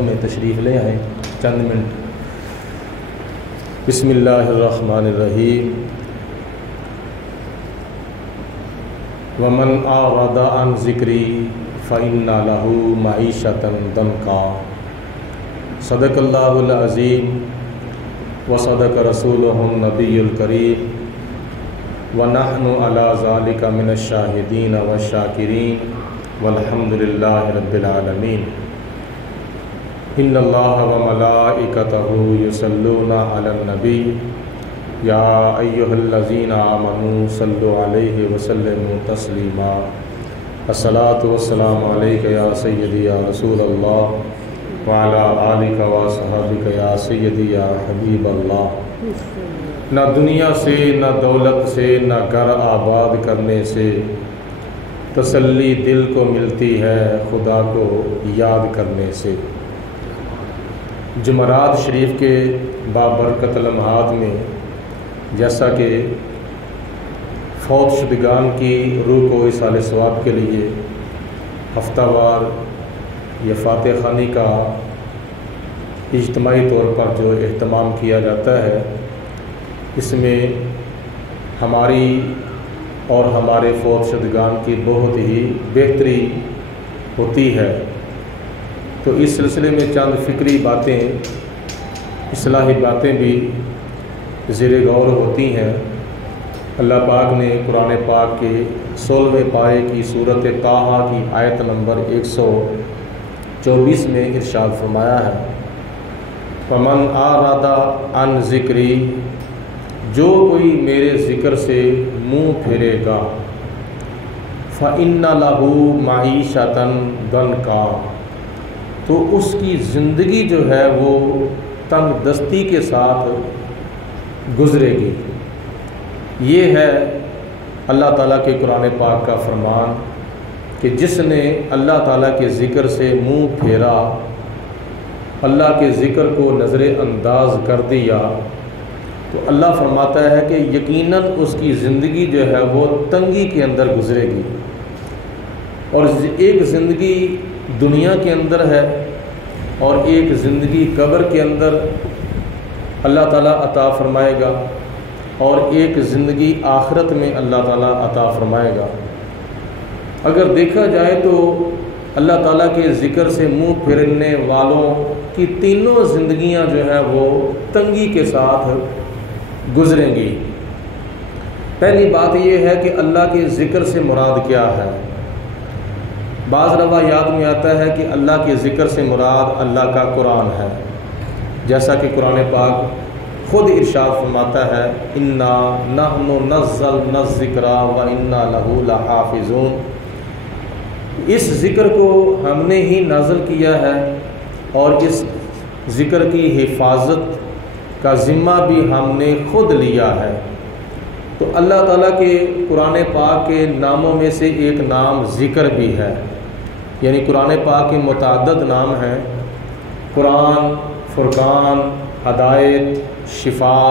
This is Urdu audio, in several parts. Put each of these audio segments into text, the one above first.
میں تشریف لے آئیں چند منٹ۔ بسم اللہ الرحمن الرحیم۔ ومن اعرض عن ذکری فإن له معیشة ضنکا۔ صدق اللہ العظیم وصدق رسولہ النبی الکریم ونحن علی ذلک من الشاہدین والشاکرین والحمد للہ رب العالمین۔ ان اللہ وملائکتہ یصلون علی النبی یا ایہا الذین آمنوا صلوا علیہ وسلموا تسلیما۔ الصلاۃ والسلام علیک یا سیدی یا رسول اللہ وعلی آلک وصحبک یا سیدی یا حبیب اللہ۔ نہ دنیا سے نہ دولت سے نہ گھر آباد کرنے سے تسلی دل کو ملتی ہے خدا کو یاد کرنے سے۔ جمعرات شریف کے بابرکت لمحات میں جیسا کہ فوت شدگان کی روح کو ایصال ثواب کے لیے ہفتہ وار یا فاتح خوانی کا اجتماعی طور پر جو اہتمام کیا جاتا ہے، اس میں ہماری اور ہمارے فوت شدگان کی بہت ہی بہتری ہوتی ہے۔ تو اس سلسلے میں چند فکری باتیں، اصلاحی باتیں بھی زیر غور ہوتی ہیں۔ اللہ پاک نے قرآن پاک کے 16ویں پارے کی سورۃ طٰہٰ کی آیت نمبر 124 میں ارشاد فرمایا ہے، فَمَنْ أَعْرَضَ عَنْ ذِكْرِي، جو کوئی میرے ذکر سے منہ پھیرے گا، فَإِنَّ لَهُ مَعِيشَةً ضَنْكًا، تو اس کی زندگی جو ہے وہ تنگ دستی کے ساتھ گزرے گی۔ یہ ہے اللہ تعالیٰ کے قرآن پاک کا فرمان کہ جس نے اللہ تعالیٰ کے ذکر سے منہ پھیرا، اللہ کے ذکر کو نظر انداز کر دیا، تو اللہ فرماتا ہے کہ یقیناً اس کی زندگی جو ہے وہ تنگی کے اندر گزرے گی۔ اور ایک زندگی دنیا کے اندر ہے اور ایک زندگی قبر کے اندر اللہ تعالیٰ عطا فرمائے گا، اور ایک زندگی آخرت میں اللہ تعالیٰ عطا فرمائے گا۔ اگر دیکھا جائے تو اللہ تعالیٰ کے ذکر سے منہ پھیرنے والوں کی تینوں زندگیاں جو ہے وہ تنگی کے ساتھ گزریں گی۔ پہلی بات یہ ہے کہ اللہ کے ذکر سے مراد کیا ہے۔ بعض روایات میں آتا ہے کہ اللہ کے ذکر سے مراد اللہ کا قرآن ہے، جیسا کہ قرآن پاک خود ارشاد فرماتا ہے، انا نحن نزلنا الذکر وانا لہ لحافظون، اس ذکر کو ہم نے ہی نازل کیا ہے اور اس ذکر کی حفاظت کا ذمہ بھی ہم نے خود لیا ہے۔ تو اللہ تعالیٰ کے قرآن پاک کے ناموں میں سے ایک نام ذکر بھی ہے، یعنی قرآن پاک کے متعدد نام ہیں، قرآن، فرقان، ہدایت، شفا،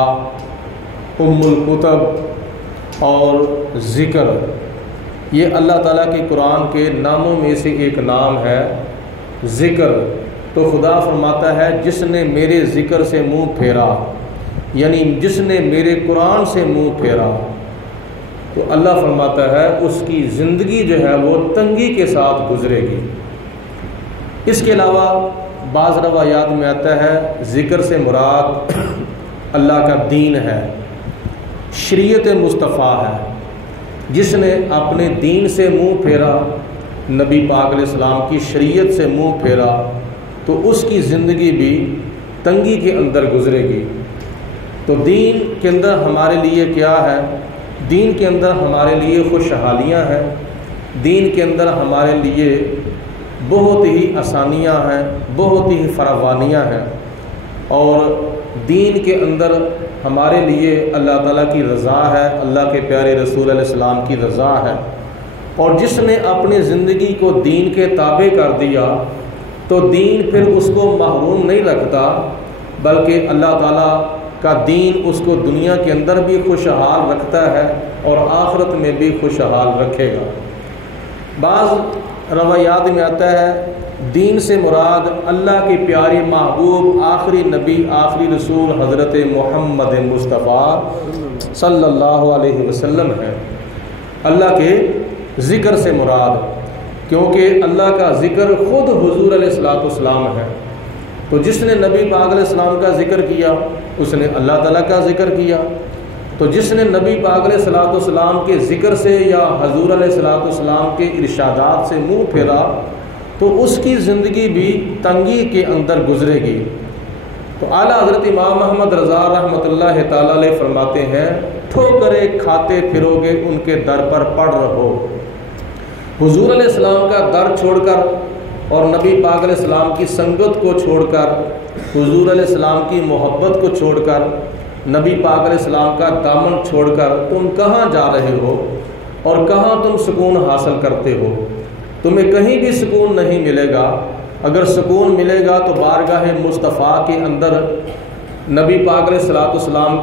ام الکتب اور ذکر، یہ اللہ تعالیٰ کے قرآن کے ناموں میں سے ایک نام ہے ذکر۔ تو خدا فرماتا ہے جس نے میرے ذکر سے منہ پھیرا، یعنی جس نے میرے قرآن سے منہ پھیرا، تو اللہ فرماتا ہے اس کی زندگی جو ہے وہ تنگی کے ساتھ گزرے گی۔ اس کے علاوہ بعض روایات میں آتا ہے ذکر سے مراد اللہ کا دین ہے، شریعت مصطفیٰ ہے۔ جس نے اپنے دین سے منہ پھیرا، نبی پاک علیہ السلام کی شریعت سے منہ پھیرا، تو اس کی زندگی بھی تنگی کے اندر گزرے گی۔ تو دین کے اندر ہمارے لیے کیا ہے؟ دین کے اندر ہمارے لیے خوشحالیاں ہیں، دین کے اندر ہمارے لیے بہت ہی آسانیاں ہیں، بہت ہی فراوانیاں ہیں، اور دین کے اندر ہمارے لیے اللہ تعالیٰ کی رضا ہے، اللہ کے پیارے رسول علیہ السلام کی رضا ہے۔ اور جس نے اپنی زندگی کو دین کے تابع کر دیا تو دین پھر اس کو محروم نہیں رکھتا، بلکہ اللہ تعالیٰ کا دین اس کو دنیا کے اندر بھی خوشحال رکھتا ہے اور آخرت میں بھی خوشحال رکھے گا۔ بعض روایات میں آتا ہے دین سے مراد اللہ کے پیارے محبوب آخری نبی آخری رسول حضرت محمد مصطفیٰ صلی اللہ علیہ وسلم ہے۔ اللہ کے ذکر سے مراد، کیونکہ اللہ کا ذکر خود حضور علیہ السلام ہے، تو جس نے نبی پاک علیہ السلام کا ذکر کیا اس نے اللہ تعالیٰ کا ذکر کیا، تو جس نے نبی پاک علیہ السلام کے ذکر سے یا حضور علیہ السلام کے ارشادات سے منہ پھیرا تو اس کی زندگی بھی تنگی کے اندر گزرے گی۔ تو اعلیٰ حضرت امام محمد رضا رحمۃ اللہ تعالیٰ علیہ فرماتے ہیں، ٹھوکرے کھاتے پھرو گے ان کے در پر پڑ رہو۔ حضور علیہ السلام کا در چھوڑ کر اور نبی پاک علیہ السلام کی سنگت کو چھوڑ کر، حضور علیہ السلام کی محبت کو چھوڑ کر، نبی پاک علیہ السلام کا دامن چھوڑ کر تم کہاں جا رہے ہو اور کہاں تم سکون حاصل کرتے ہو؟ تمہیں کہیں بھی سکون نہیں ملے گا۔ اگر سکون ملے گا تو بارگاہ مصطفیٰ کے اندر نبی پاک علیہ السلام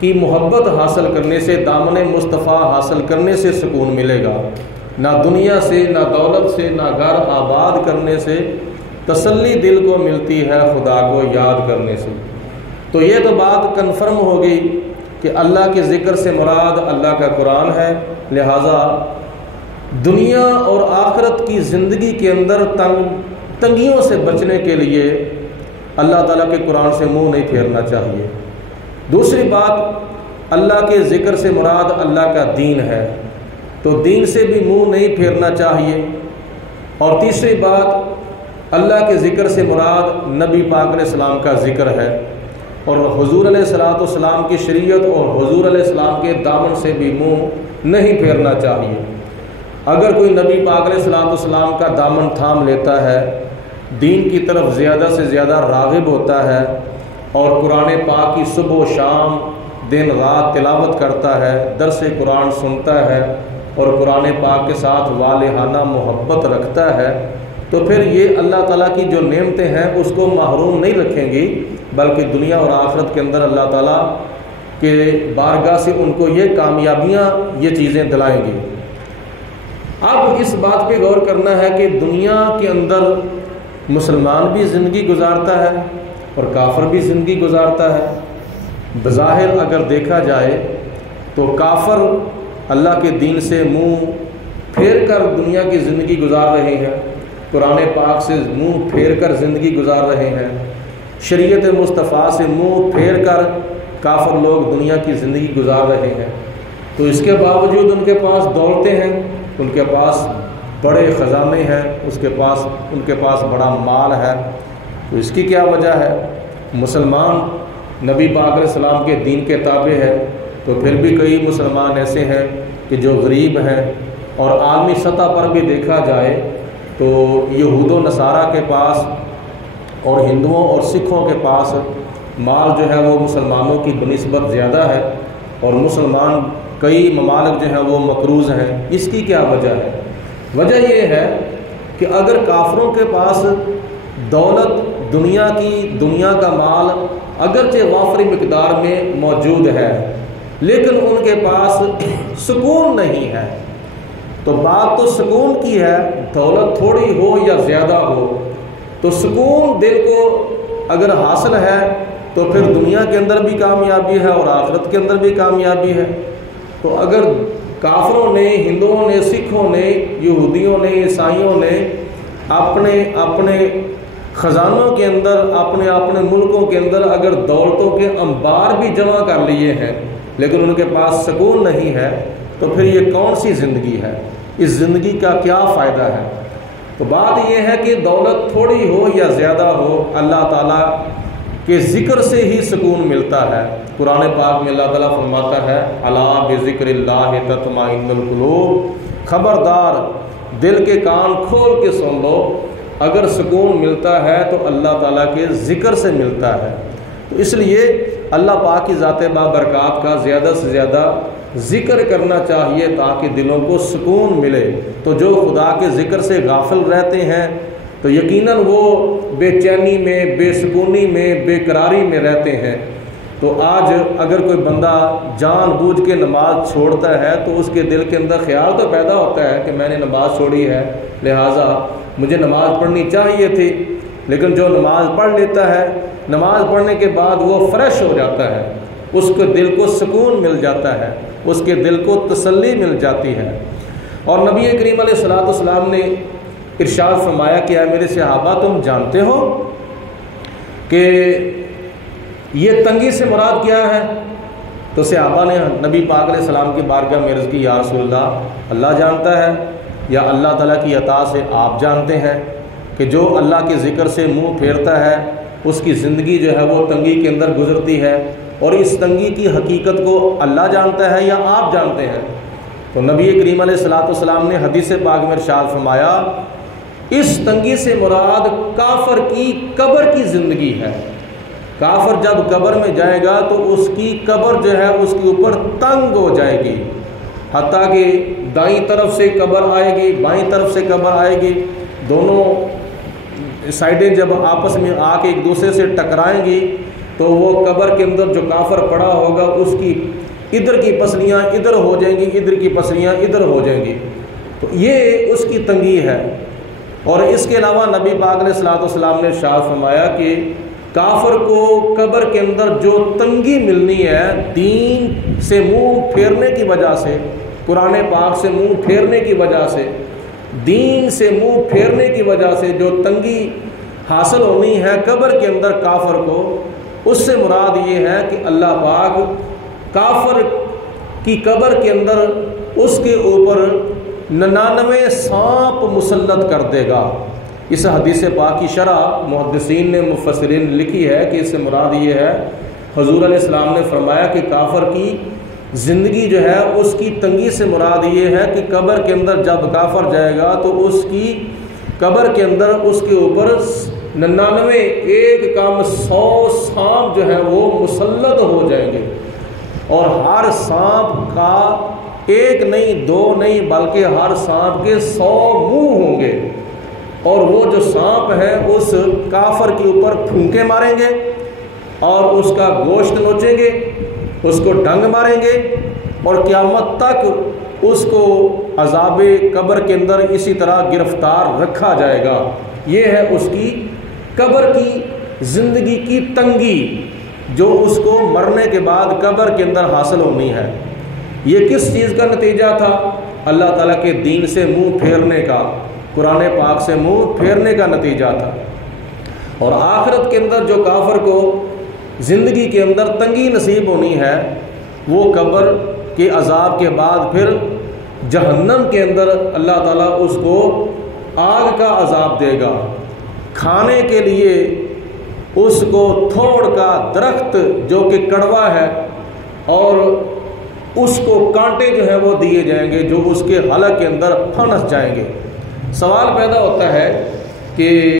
کی محبت حاصل کرنے سے، دامن مصطفیٰ حاصل کرنے سے سکون ملے گا، نہ دنیا سے، نہ دولت سے، نہ گھر آباد کرنے سے۔ تسلی دل کو ملتی ہے خدا کو یاد کرنے سے۔ تو یہ تو بات کنفرم ہو گئی کہ اللہ کے ذکر سے مراد اللہ کا قرآن ہے، لہٰذا دنیا اور آخرت کی زندگی کے اندر تنگیوں سے بچنے کے لیے اللہ تعالیٰ کے قرآن سے منہ نہیں پھیرنا چاہیے۔ دوسری بات، اللہ کے ذکر سے مراد اللہ کا دین ہے، تو دین سے بھی منہ نہیں پھیرنا چاہیے۔ اور تیسری بات، اللہ کے ذکر سے مراد نبی پاک علیہ السلام کا ذکر ہے، اور حضور علیہ السلام کی شریعت اور حضور علیہ السلام کے دامن سے بھی منہ نہیں پھیرنا چاہیے۔ اگر کوئی نبی پاک علیہ السلام کا دامن تھام لیتا ہے، دین کی طرف زیادہ سے زیادہ راغب ہوتا ہے اور قرآن پاک کی صبح و شام دن رات تلاوت کرتا ہے، درس قرآن سنتا ہے اور قرآن پاک کے ساتھ والہانہ محبت رکھتا ہے، تو پھر یہ اللہ تعالیٰ کی جو نعمتیں ہیں اس کو محروم نہیں رکھیں گی، بلکہ دنیا اور آخرت کے اندر اللہ تعالیٰ کے بارگاہ سے ان کو یہ کامیابیاں، یہ چیزیں دلائیں گی۔ اب اس بات پہ غور کرنا ہے کہ دنیا کے اندر مسلمان بھی زندگی گزارتا ہے اور کافر بھی زندگی گزارتا ہے۔ بظاہر اگر دیکھا جائے تو کافر اللہ کے دین سے منہ پھیر کر دنیا کی زندگی گزار رہے ہیں، قرآن پاک سے منہ پھیر کر زندگی گزار رہے ہیں، شریعت مصطفیٰ سے منہ پھیر کر کافر لوگ دنیا کی زندگی گزار رہے ہیں۔ تو اس کے باوجود ان کے پاس دولتیں ہیں، ان کے پاس بڑے خزانے ہیں، ان کے پاس بڑا مال ہے، تو اس کی کیا وجہ ہے؟ مسلمان نبی پاک علیہ السلام کے دین کے تابع ہے، تو پھر بھی کئی مسلمان ایسے ہیں کہ جو غریب ہیں، اور عالمی سطح پر بھی دیکھا جائے تو یہود و نصارہ کے پاس اور ہندوؤں اور سکھوں کے پاس مال جو ہے وہ مسلمانوں کی بنسبت زیادہ ہے، اور مسلمان کئی ممالک جو ہیں وہ مقروض ہیں۔ اس کی کیا وجہ ہے؟ وجہ یہ ہے کہ اگر کافروں کے پاس دولت دنیا کا مال اگرچہ وافر مقدار میں موجود ہے، لیکن ان کے پاس سکون نہیں ہے، تو بات تو سکون کی ہے، دولت تھوڑی ہو یا زیادہ ہو، تو سکون دل کو اگر حاصل ہے تو پھر دنیا کے اندر بھی کامیابی ہے اور آخرت کے اندر بھی کامیابی ہے۔ تو اگر کافروں نے، ہندوؤں نے، سکھوں نے، یہودیوں نے، عیسائیوں نے اپنے خزانوں کے اندر، اپنے ملکوں کے اندر اگر دولتوں کے انبار بھی جمع کر لیے ہیں لیکن ان کے پاس سکون نہیں ہے، تو پھر یہ کون سی زندگی ہے؟ اس زندگی کا کیا فائدہ ہے؟ تو بات یہ ہے کہ دولت تھوڑی ہو یا زیادہ ہو، اللہ تعالیٰ کے ذکر سے ہی سکون ملتا ہے۔ قرآن پاک میں اللہ تعالیٰ فرماتا ہے، الا بذکر اللہ تطمئن القلوب، خبردار دل کے کان کھول کے سن لو، اگر سکون ملتا ہے تو اللہ تعالیٰ کے ذکر سے ملتا ہے۔ تو اس لیے اللہ پاک کی ذات بابرکات کا زیادہ سے زیادہ ذکر کرنا چاہیے تاکہ دلوں کو سکون ملے۔ تو جو خدا کے ذکر سے غافل رہتے ہیں تو یقیناً وہ بے چینی میں، بے سکونی میں، بے قراری میں رہتے ہیں۔ تو آج اگر کوئی بندہ جان بوجھ کے نماز چھوڑتا ہے تو اس کے دل کے اندر خیال تو پیدا ہوتا ہے کہ میں نے نماز چھوڑی ہے، لہٰذا مجھے نماز پڑھنی چاہیے تھی، لیکن جو نماز پڑھ لیتا ہے، نماز پڑھنے کے بعد وہ فریش ہو جاتا ہے، اس کے دل کو سکون مل جاتا ہے، اس کے دل کو تسلی مل جاتی ہے۔ اور نبی کریم علیہ الصلوۃ والسلام نے ارشاد فرمایا کہ اے میرے صحابہ، تم جانتے ہو کہ یہ تنگی سے مراد کیا ہے؟ تو صحابہ نے نبی پاک علیہ السلام کی بارگاہ میں عرض کی، یا رسول اللہ، اللہ جانتا ہے، یا اللہ تعالیٰ کی عطا سے آپ جانتے ہیں کہ جو اللہ کے ذکر سے منہ پھیرتا ہے اس کی زندگی جو ہے وہ تنگی کے اندر گزرتی ہے، اور اس تنگی کی حقیقت کو اللہ جانتا ہے یا آپ جانتے ہیں؟ تو نبی کریم علیہ الصلوۃ والسلام نے حدیث پاک میں ارشاد فرمایا، اس تنگی سے مراد کافر کی قبر کی زندگی ہے۔ کافر جب قبر میں جائے گا تو اس کی قبر جو ہے اس کے اوپر تنگ ہو جائے گی، حتیٰ کہ دائیں طرف سے قبر آئے گی، بائیں طرف سے قبر آئے گی، دونوں سائڈیں جب آپس میں آ کے ایک دوسرے سے ٹکرائیں گی تو وہ قبر کے اندر جو کافر پڑا ہوگا اس کی ادھر کی پسلیاں ادھر ہو جائیں گی، ادھر کی پسلیاں ادھر ہو جائیں گی۔ تو یہ اس کی تنگی ہے۔ اور اس کے علاوہ نبی پاک علیہ الصلوۃ والسلام نے ارشاد فرمایا کہ کافر کو قبر کے اندر جو تنگی ملنی ہے دین سے منہ پھیرنے کی وجہ سے، قرآن پاک سے منہ پھیرنے کی وجہ سے، دین سے منہ پھیرنے کی وجہ سے جو تنگی حاصل ہونی ہے قبر کے اندر کافر کو، اس سے مراد یہ ہے کہ اللہ پاک کافر کی قبر کے اندر اس کے اوپر 99 سانپ مسلط کر دے گا۔ اس حدیث پاک کی شرح محدثین نے، مفسرین نے لکھی ہے کہ اس سے مراد یہ ہے، حضور علیہ السلام نے فرمایا کہ کافر کی زندگی جو ہے اس کی تنگی سے مراد یہ ہے کہ قبر کے اندر جب کافر جائے گا تو اس کی قبر کے اندر اس کے اوپر 99 ایک کم 100 سانپ جو ہے وہ مسلط ہو جائیں گے، اور ہر سانپ کا ایک نہیں، دو نہیں، بلکہ ہر سانپ کے 100 منہ ہوں گے، اور وہ جو سانپ ہیں اس کافر کے اوپر پھونکے ماریں گے اور اس کا گوشت نوچیں گے، اس کو ڈنگ ماریں گے، اور قیامت تک اس کو عذاب قبر کے اندر اسی طرح گرفتار رکھا جائے گا۔ یہ ہے اس کی قبر کی زندگی کی تنگی جو اس کو مرنے کے بعد قبر کے اندر حاصل ہونی ہے۔ یہ کس چیز کا نتیجہ تھا؟ اللہ تعالیٰ کے دین سے منہ پھیرنے کا، قرآن پاک سے منہ پھیرنے کا نتیجہ تھا۔ اور آخرت کے اندر جو کافر کو زندگی کے اندر تنگی نصیب ہونی ہے، وہ قبر کے عذاب کے بعد پھر جہنم کے اندر اللہ تعالیٰ اس کو آگ کا عذاب دے گا۔ کھانے کے لیے اس کو تھوڑ کا درخت جو کہ کڑوا ہے، اور اس کو کانٹے جو ہیں وہ دیے جائیں گے جو اس کے حلق کے اندر پھنس جائیں گے۔ سوال پیدا ہوتا ہے کہ